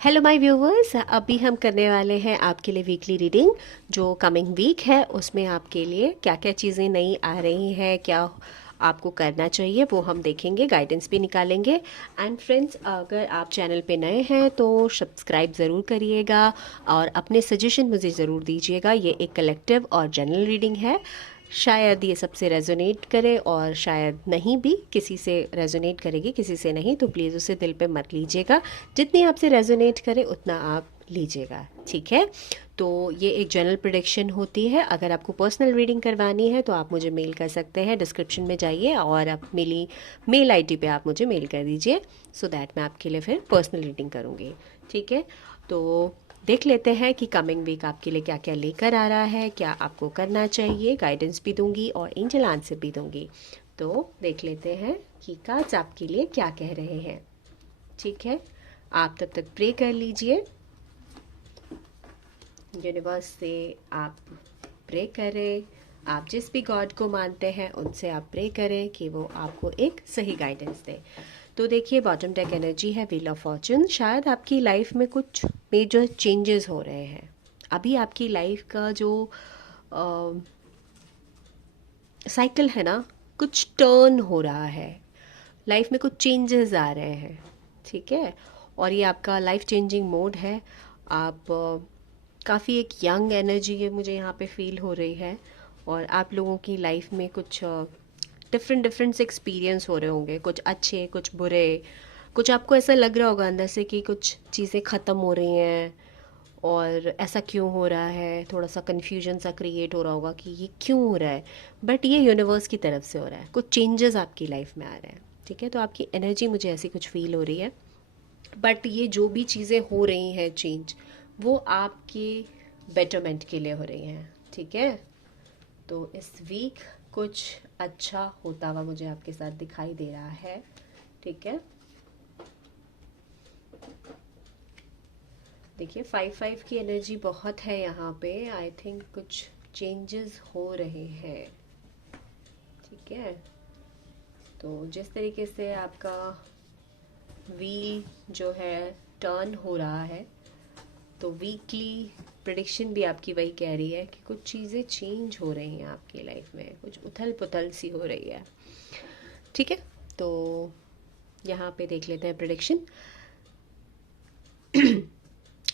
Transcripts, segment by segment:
Hello my viewers, अभी हम करने वाले हैं आपके लिए वीकली रीडिंग। जो कमिंग वीक है उसमें आपके लिए क्या क्या चीज़ें नई आ रही हैं, क्या आपको करना चाहिए, वो हम देखेंगे, गाइडेंस भी निकालेंगे। एंड फ्रेंड्स, अगर आप चैनल पे नए हैं तो सब्सक्राइब ज़रूर करिएगा और अपने सजेशन मुझे ज़रूर दीजिएगा। ये एक कलेक्टिव और जनरल रीडिंग है। शायद ये सबसे रेजोनेट करे और शायद नहीं भी, किसी से रेजोनेट करेगी किसी से नहीं, तो प्लीज़ उसे दिल पे मत लीजिएगा। जितनी आपसे रेजोनेट करे उतना आप लीजिएगा, ठीक है। तो ये एक जनरल प्रेडिक्शन होती है। अगर आपको पर्सनल रीडिंग करवानी है तो आप मुझे मेल कर सकते हैं, डिस्क्रिप्शन में जाइए और आप मेरी मेल आईडी पे आप मुझे मेल कर दीजिए, सो दैट मैं आपके लिए फिर पर्सनल रीडिंग करूँगी, ठीक है। तो देख लेते हैं कि कमिंग वीक आपके लिए क्या क्या लेकर आ रहा है, क्या आपको करना चाहिए। गाइडेंस भी दूंगी और एंजल आंसर भी दूंगी। तो देख लेते हैं कि कार्ड्स आपके लिए क्या कह रहे हैं, ठीक है। आप तब तक प्रे कर लीजिए, यूनिवर्स से आप प्रे करें। आप जिस भी गॉड को मानते हैं उनसे आप प्रे करें कि वो आपको एक सही गाइडेंस दे। तो देखिए, बॉटम डेक एनर्जी है व्हील ऑफ फॉर्चून। शायद आपकी लाइफ में कुछ मेजर चेंजेस हो रहे हैं। अभी आपकी लाइफ का जो साइकिल है ना, कुछ टर्न हो रहा है, लाइफ में कुछ चेंजेस आ रहे हैं, ठीक है। और ये आपका लाइफ चेंजिंग मोड है। आप काफ़ी एक यंग एनर्जी है मुझे यहाँ पे फील हो रही है। और आप लोगों की लाइफ में कुछ डिफरेंट डिफरेंट से एक्सपीरियंस हो रहे होंगे, कुछ अच्छे कुछ बुरे। कुछ आपको ऐसा लग रहा होगा अंदर से कि कुछ चीज़ें ख़त्म हो रही हैं और ऐसा क्यों हो रहा है, थोड़ा सा कन्फ्यूजन सा क्रिएट हो रहा होगा कि ये क्यों हो रहा है। बट ये यूनिवर्स की तरफ से हो रहा है, कुछ चेंजेस आपकी लाइफ में आ रहे हैं, ठीक है। तो आपकी एनर्जी मुझे ऐसी कुछ फील हो रही है। बट ये जो भी चीज़ें हो रही हैं चेंज, वो आपके बेटरमेंट के लिए हो रही हैं, ठीक है। तो इस वीक कुछ अच्छा होता हुआ मुझे आपके साथ दिखाई दे रहा है, ठीक है। देखिए, 5-5 की एनर्जी बहुत है यहाँ पे। आई थिंक कुछ चेंजेस हो रहे हैं, ठीक है। तो जिस तरीके से आपका व्हील जो है टर्न हो रहा है, तो वीकली प्रिडिक्शन भी आपकी वही कह रही है कि कुछ चीज़ें चेंज हो रही हैं आपकी लाइफ में, कुछ उथल पुथल सी हो रही है, ठीक है। तो यहाँ पे देख लेते हैं प्रिडिक्शन।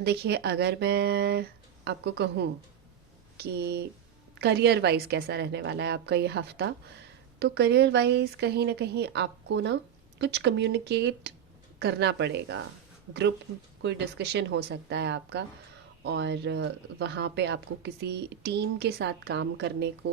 देखिए, अगर मैं आपको कहूँ कि करियर वाइज कैसा रहने वाला है आपका ये हफ्ता, तो करियर वाइज कहीं ना कहीं आपको ना कुछ कम्युनिकेट करना पड़ेगा। ग्रुप कोई डिस्कशन हो सकता है आपका, और वहाँ पे आपको किसी टीम के साथ काम करने को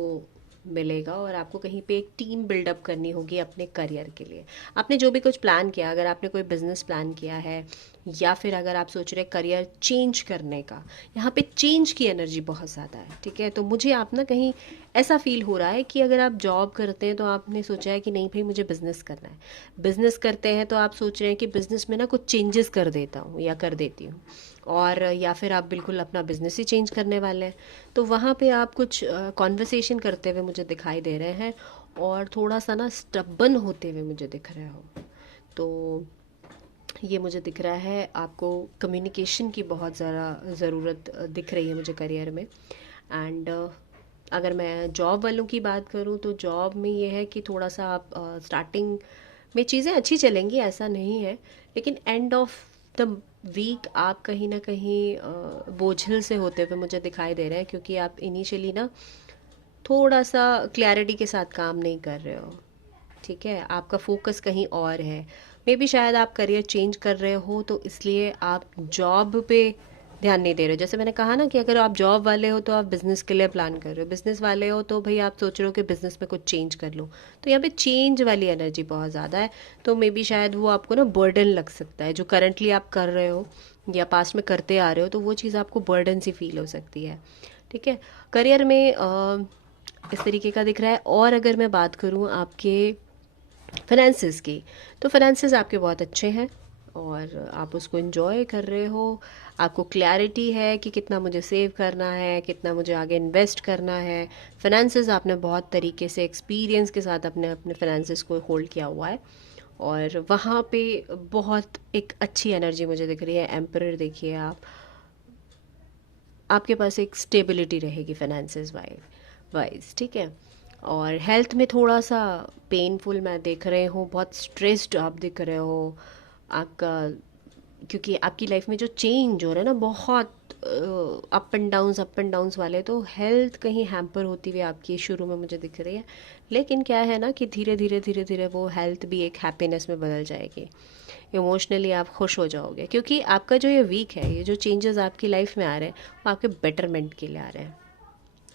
मिलेगा और आपको कहीं पे एक टीम बिल्डअप करनी होगी अपने करियर के लिए। आपने जो भी कुछ प्लान किया, अगर आपने कोई बिजनेस प्लान किया है या फिर अगर आप सोच रहे करियर चेंज करने का, यहाँ पे चेंज की एनर्जी बहुत ज़्यादा है, ठीक है। तो मुझे आप ना कहीं ऐसा फील हो रहा है कि अगर आप जॉब करते हैं तो आपने सोचा है कि नहीं भाई मुझे बिज़नेस करना है। बिज़नेस करते हैं तो आप सोच रहे हैं कि बिज़नेस में ना कुछ चेंजेस कर देता हूँ या कर देती हूँ, और या फिर आप बिल्कुल अपना बिजनेस ही चेंज करने वाले हैं। तो वहाँ पे आप कुछ कॉन्वर्सेशन करते हुए मुझे दिखाई दे रहे हैं और थोड़ा सा ना स्टबन होते हुए मुझे दिख रहे हो। तो ये मुझे दिख रहा है आपको कम्युनिकेशन की बहुत ज़्यादा ज़रूरत दिख रही है मुझे करियर में। एंड अगर मैं जॉब वालों की बात करूँ तो जॉब में ये है कि थोड़ा सा आप स्टार्टिंग में चीज़ें अच्छी चलेंगी, ऐसा नहीं है, लेकिन एंड ऑफ द वीक आप कहीं ना कहीं बोझिल से होते हुए मुझे दिखाई दे रहे हैं, क्योंकि आप इनिशियली ना थोड़ा सा क्लैरिटी के साथ काम नहीं कर रहे हो, ठीक है। आपका फोकस कहीं और है। मे बी शायद आप करियर चेंज कर रहे हो तो इसलिए आप जॉब पे ध्यान नहीं दे रहे हो। जैसे मैंने कहा ना कि अगर आप जॉब वाले हो तो आप बिज़नेस के लिए प्लान कर रहे हो, बिज़नेस वाले हो तो भाई आप सोच रहे हो कि बिज़नेस में कुछ चेंज कर लो। तो यहाँ पे चेंज वाली एनर्जी बहुत ज़्यादा है। तो मे बी शायद वो आपको ना बर्डन लग सकता है, जो करंटली आप कर रहे हो या पास्ट में करते आ रहे हो, तो वो चीज़ आपको बर्डन सी फील हो सकती है, ठीक है। करियर में इस तरीके का दिख रहा है। और अगर मैं बात करूँ आपके फाइनेंसिस की, तो फाइनेंसिस आपके बहुत अच्छे हैं और आप उसको एंजॉय कर रहे हो। आपको क्लैरिटी है कि कितना मुझे सेव करना है, कितना मुझे आगे इन्वेस्ट करना है। फाइनेंसिस आपने बहुत तरीके से एक्सपीरियंस के साथ अपने अपने फाइनेंसिस को होल्ड किया हुआ है और वहाँ पे बहुत एक अच्छी एनर्जी मुझे दिख रही है। एम्परर देखिए आप, आपके पास एक स्टेबिलिटी रहेगी फाइनेंसेस वाइज, ठीक है। और हेल्थ में थोड़ा सा पेनफुल मैं देख रहे हूँ, बहुत स्ट्रेस्ड आप दिख रहे हो आपका, क्योंकि आपकी लाइफ में जो चेंज हो रहा है ना, बहुत अप एंड डाउन्स वाले, तो हेल्थ कहीं हैम्पर होती हुई आपकी शुरू में मुझे दिख रही है। लेकिन क्या है ना कि धीरे धीरे धीरे धीरे वो हेल्थ भी एक हैप्पीनेस में बदल जाएगी। इमोशनली आप खुश हो जाओगे, क्योंकि आपका जो ये वीक है, ये जो चेंजेस आपकी लाइफ में आ रहे हैं वो आपके बेटरमेंट के लिए आ रहे हैं,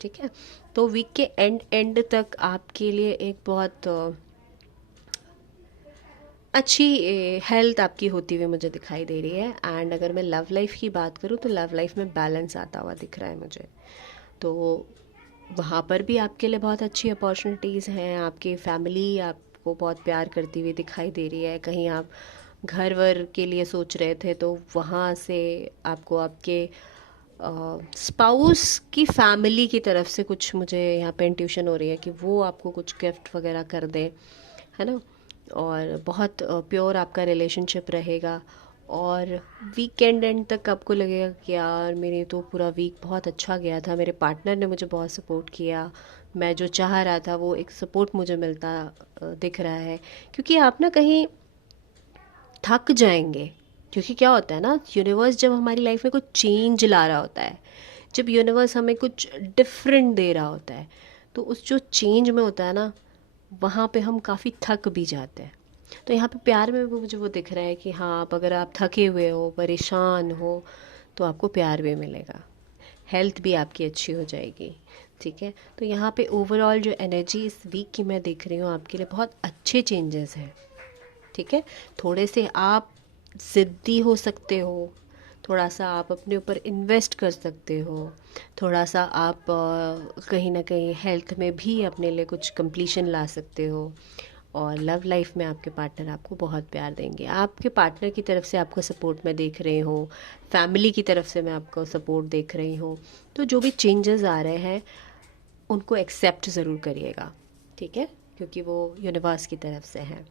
ठीक है। तो वीक के एंड एंड तक आपके लिए एक बहुत अच्छी हेल्थ आपकी होती हुई मुझे दिखाई दे रही है। एंड अगर मैं लव लाइफ की बात करूँ तो लव लाइफ में बैलेंस आता हुआ दिख रहा है मुझे। तो वहाँ पर भी आपके लिए बहुत अच्छी अपॉर्चुनिटीज़ हैं। आपकी फैमिली आपको बहुत प्यार करती हुई दिखाई दे रही है। कहीं आप घर वर के लिए सोच रहे थे तो वहाँ से आपको आपके स्पाउस की फैमिली की तरफ से कुछ, मुझे यहाँ पे इंट्यूशन हो रही है कि वो आपको कुछ गिफ्ट वगैरह कर दें, है ना। और बहुत प्योर आपका रिलेशनशिप रहेगा। और वीकेंड एंड तक आपको लगेगा कि यार मेरे तो पूरा वीक बहुत अच्छा गया था, मेरे पार्टनर ने मुझे बहुत सपोर्ट किया, मैं जो चाह रहा था वो एक सपोर्ट मुझे मिलता दिख रहा है। क्योंकि आप ना कहीं थक जाएंगे, क्योंकि क्या होता है ना, यूनिवर्स जब हमारी लाइफ में कुछ चेंज ला रहा होता है, जब यूनिवर्स हमें कुछ डिफरेंट दे रहा होता है, तो उस जो चेंज में होता है ना, वहाँ पे हम काफ़ी थक भी जाते हैं। तो यहाँ पे प्यार में भी मुझे वो दिख रहा है कि हाँ, आप अगर आप थके हुए हो, परेशान हो, तो आपको प्यार भी मिलेगा, हेल्थ भी आपकी अच्छी हो जाएगी, ठीक है। तो यहाँ पे ओवरऑल जो एनर्जी इस वीक की मैं देख रही हूँ आपके लिए बहुत अच्छे चेंजेस हैं, ठीक है। थोड़े से आप ज़िद्दी हो सकते हो, थोड़ा सा आप अपने ऊपर इन्वेस्ट कर सकते हो, थोड़ा सा आप कहीं ना कहीं हेल्थ में भी अपने लिए कुछ कंप्लीशन ला सकते हो। और लव लाइफ में आपके पार्टनर आपको बहुत प्यार देंगे। आपके पार्टनर की तरफ से आपको सपोर्ट मैं देख रही हूँ, फैमिली की तरफ से मैं आपको सपोर्ट देख रही हूँ। तो जो भी चेंजेस आ रहे हैं उनको एक्सेप्ट ज़रूर करिएगा, ठीक है, क्योंकि वो यूनिवर्स की तरफ से हैं,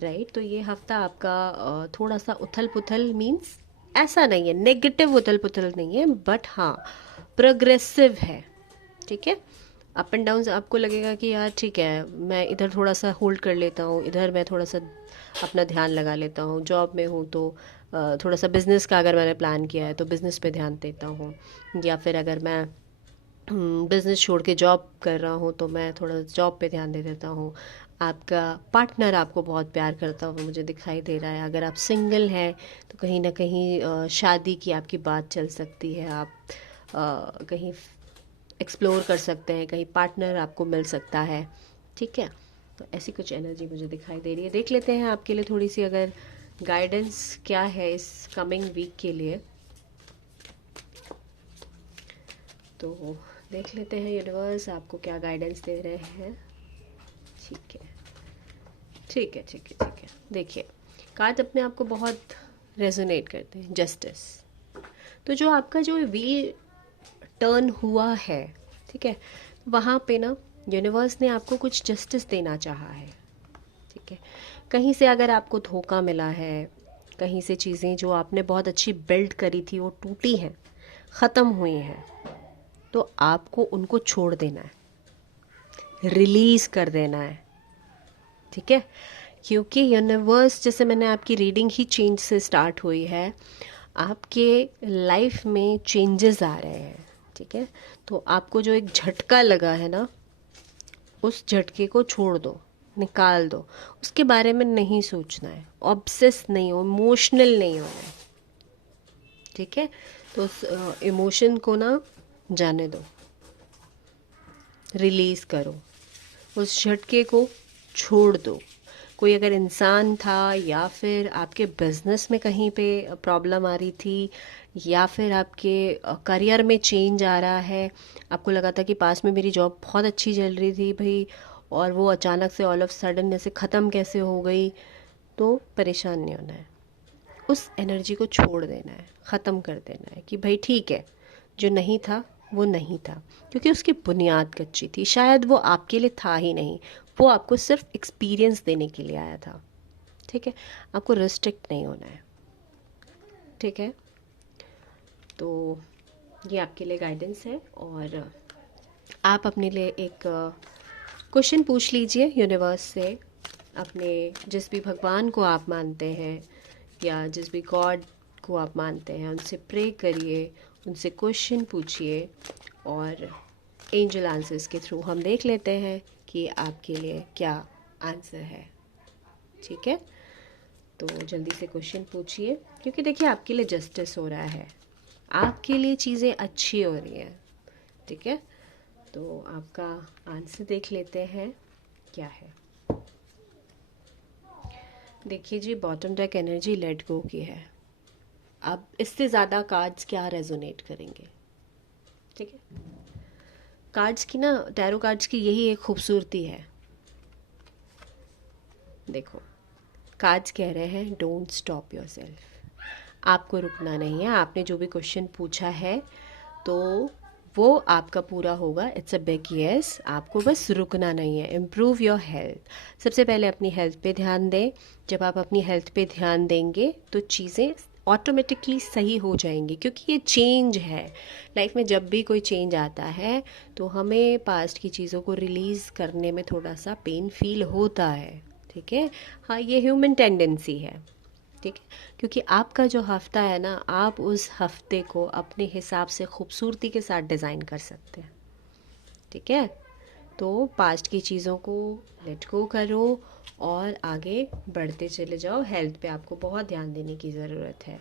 राइट। तो ये हफ्ता आपका थोड़ा सा उथल पुथल, मीन्स ऐसा नहीं है नेगेटिव उथल पुथल नहीं है, बट हाँ प्रोग्रेसिव है, ठीक है। अप एंड डाउन आपको लगेगा कि यार ठीक है, मैं इधर थोड़ा सा होल्ड कर लेता हूँ, इधर मैं थोड़ा सा अपना ध्यान लगा लेता हूँ, जॉब में हूँ तो थोड़ा सा बिज़नेस का अगर मैंने प्लान किया है तो बिज़नेस पे ध्यान देता हूँ, या फिर अगर मैं बिज़नेस छोड़ के जॉब कर रहा हूँ तो मैं थोड़ा जॉब पे ध्यान दे देता हूँ। आपका पार्टनर आपको बहुत प्यार करता हुआ मुझे दिखाई दे रहा है। अगर आप सिंगल हैं तो कहीं ना कहीं शादी की आपकी बात चल सकती है, आप कहीं एक्सप्लोर कर सकते हैं, कहीं पार्टनर आपको मिल सकता है, ठीक है। तो ऐसी कुछ एनर्जी मुझे दिखाई दे रही है। देख लेते हैं आपके लिए थोड़ी सी अगर गाइडेंस क्या है इस कमिंग वीक के लिए। तो देख लेते हैं यूनिवर्स आपको क्या गाइडेंस दे रहे हैं, ठीक है, ठीक है, ठीक है, ठीक है। देखिए, कार्ड अपने आप को बहुत रेजोनेट करते हैं। जस्टिस, तो जो आपका जो व्हील टर्न हुआ है, ठीक है, वहाँ पे ना यूनिवर्स ने आपको कुछ जस्टिस देना चाहा है, ठीक है। कहीं से अगर आपको धोखा मिला है, कहीं से चीज़ें जो आपने बहुत अच्छी बिल्ड करी थी वो टूटी हैं, ख़त्म हुई हैं, तो आपको उनको छोड़ देना है, रिलीज़ कर देना है, ठीक है। क्योंकि यूनिवर्स, जैसे मैंने आपकी रीडिंग ही चेंज से स्टार्ट हुई है, आपके लाइफ में चेंजेस आ रहे हैं, ठीक है। तो आपको जो एक झटका लगा है ना, उस झटके को छोड़ दो, निकाल दो, उसके बारे में नहीं सोचना है, ऑब्सेस नहीं हो, इमोशनल नहीं होना है, ठीक है। तो उस इमोशन को ना जाने दो, रिलीज़ करो, उस झटके को छोड़ दो। कोई अगर इंसान था, या फिर आपके बिजनेस में कहीं पे प्रॉब्लम आ रही थी, या फिर आपके करियर में चेंज आ रहा है, आपको लगा था कि पास में मेरी जॉब बहुत अच्छी चल रही थी भाई, और वो अचानक से ऑल ऑफ सडन जैसे ख़त्म कैसे हो गई, तो परेशान नहीं होना है, उस एनर्जी को छोड़ देना है, ख़त्म कर देना है कि भाई ठीक है, जो नहीं था वो नहीं था, क्योंकि उसकी बुनियाद कच्ची थी, शायद वो आपके लिए था ही नहीं, वो आपको सिर्फ एक्सपीरियंस देने के लिए आया था, ठीक है, आपको रिस्ट्रिक्ट नहीं होना है, ठीक है। तो ये आपके लिए गाइडेंस है, और आप अपने लिए एक क्वेश्चन पूछ लीजिए यूनिवर्स से, अपने जिस भी भगवान को आप मानते हैं या जिस भी गॉड को आप मानते हैं, उनसे प्रे करिए, उनसे क्वेश्चन पूछिए, और एंजल आंसर्स के थ्रू हम देख लेते हैं कि आपके लिए क्या आंसर है, ठीक है। तो जल्दी से क्वेश्चन पूछिए, क्योंकि देखिए आपके लिए जस्टिस हो रहा है, आपके लिए चीज़ें अच्छी हो रही हैं, ठीक है। तो आपका आंसर देख लेते हैं क्या है। देखिए जी, bottom deck energy let go की है। अब इससे ज़्यादा कार्ड्स क्या रेजोनेट करेंगे, ठीक है। कार्ड्स की ना, टैरो कार्ड्स की यही एक खूबसूरती है। देखो, कार्ड्स कह रहे हैं डोंट स्टॉप योरसेल्फ, आपको रुकना नहीं है। आपने जो भी क्वेश्चन पूछा है तो वो आपका पूरा होगा, इट्स अ बिग यस। आपको बस रुकना नहीं है। इम्प्रूव योर हेल्थ, सबसे पहले अपनी हेल्थ पे ध्यान दें। जब आप अपनी हेल्थ पे ध्यान देंगे तो चीज़ें ऑटोमेटिकली सही हो जाएंगी, क्योंकि ये चेंज है। लाइफ में जब भी कोई चेंज आता है तो हमें पास्ट की चीज़ों को रिलीज़ करने में थोड़ा सा पेन फील होता है, ठीक है। हाँ, ये ह्यूमन टेंडेंसी है, ठीक है। क्योंकि आपका जो हफ्ता है ना, आप उस हफ्ते को अपने हिसाब से खूबसूरती के साथ डिज़ाइन कर सकते हैं, ठीक है। तो पास्ट की चीज़ों को लेट गो करो और आगे बढ़ते चले जाओ। हेल्थ पे आपको बहुत ध्यान देने की ज़रूरत है,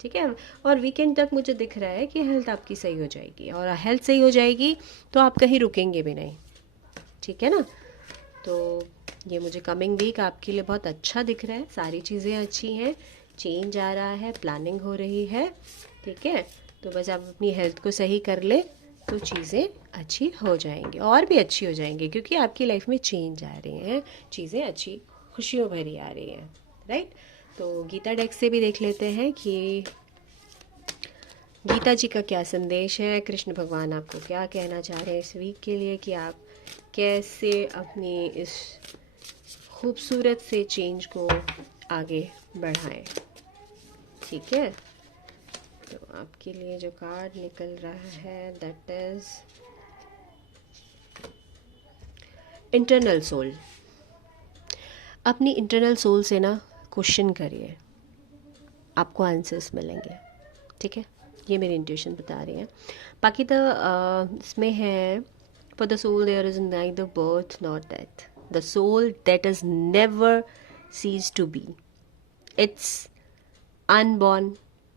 ठीक है। और वीकेंड तक मुझे दिख रहा है कि हेल्थ आपकी सही हो जाएगी, और हेल्थ सही हो जाएगी तो आप कहीं रुकेंगे भी नहीं, ठीक है ना। तो ये मुझे कमिंग वीक आपके लिए बहुत अच्छा दिख रहा है, सारी चीज़ें अच्छी हैं, चेंज आ रहा है, प्लानिंग हो रही है, ठीक है। तो बस आप अपनी हेल्थ को सही कर ले तो चीज़ें अच्छी हो जाएंगी, और भी अच्छी हो जाएंगी, क्योंकि आपकी लाइफ में चेंज आ रहे हैं, चीज़ें अच्छी खुशियों भरी आ रही हैं, राइट। तो गीता डेक से भी देख लेते हैं कि गीता जी का क्या संदेश है, कृष्ण भगवान आपको क्या कहना चाह रहे हैं इस वीक के लिए, कि आप कैसे अपनी इस खूबसूरत से चेंज को आगे बढ़ाएं, ठीक है। तो आपके लिए जो कार्ड निकल रहा है दैट इज इंटरनल सोल। अपनी इंटरनल सोल से ना क्वेश्चन करिए, आपको आंसर्स मिलेंगे, ठीक है। ये मेरी इंट्यूशन बता रही है। बाकी तो इसमें है, for the soul there is neither birth not death, the soul that is never cease to be, it's unborn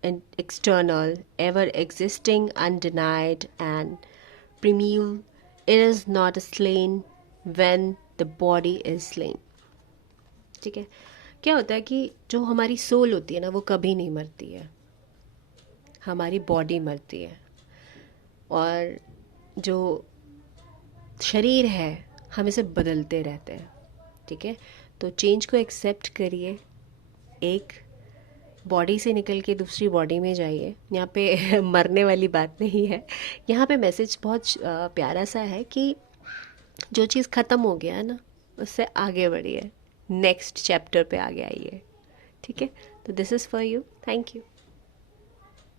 and external, ever existing, undenied, and primeval. It is not slain when the body is slain, ठीक है। क्या होता है कि जो हमारी soul होती है ना, वो कभी नहीं मरती है, हमारी बॉडी मरती है, और जो शरीर है हम इसे बदलते रहते हैं, ठीक है। तो चेंज को एक्सेप्ट करिए, एक बॉडी से निकल के दूसरी बॉडी में जाइए। यहाँ पे मरने वाली बात नहीं है, यहाँ पे मैसेज बहुत प्यारा सा है कि जो चीज़ ख़त्म हो गया है ना, उससे आगे बढ़िए, नेक्स्ट चैप्टर पे आगे आइए, ठीक है। तो this is for you, thank you.